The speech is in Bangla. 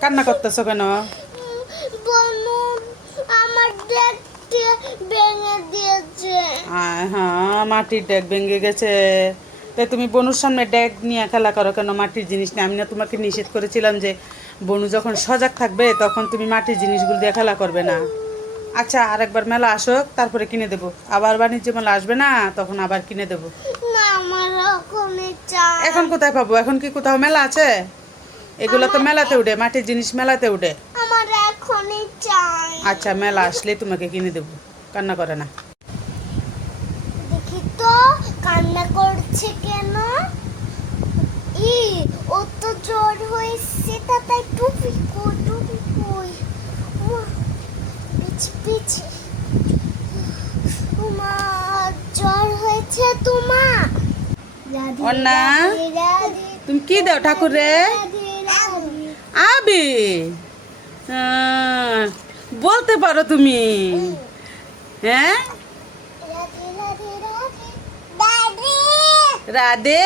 কান্না করতেছো কেন? বনু আমার ডেকটি ভেঙে দিয়েছে। হ্যাঁ, মাটির ডেক ভেঙে গেছে। তাই তুমি বনুর সামনে ডেক নিয়ে খেলা করো কেন? মাটির জিনিস নিয়ে। আমি না তোমাকে নিষেধ করেছিলাম যে বনু যখন সজাগ থাকবে তখন তুমি মাটির জিনিসগুলো দিয়ে খেলা করবে না। আচ্ছা, আরেকবার মেলা আসুক, তারপরে কিনে দেবো। আবার বাণিজ্য মেলা আসবে না, তখন আবার কিনে দেবো। না আমার এখনই চাই। এখন কোথায় পাবো? এখন কি কোথাও মেলা আছে? এগুলো তো মেলাতে উঠে, মাটির জিনিস মেলাতে উঠে। আমার এখনই চাই। আচ্ছা, মেলা আসলে তোমাকে কিনে দেবো, কান্না করে না। দেখি তো কান্না করছে কেন? ই ও তো জ্বর হয়েছে, তাই টুপি কই পিছি পিছি। তোমার জ্বর হয়েছে তোমার? রাধে অন্না, রাধে রাধে তুমি কি দাও ঠাকুর রে? রাধে রাধে। আবি, বলতে পারো তুমি? হ্যাঁ, রাধে রাধে রাধে। রাধে।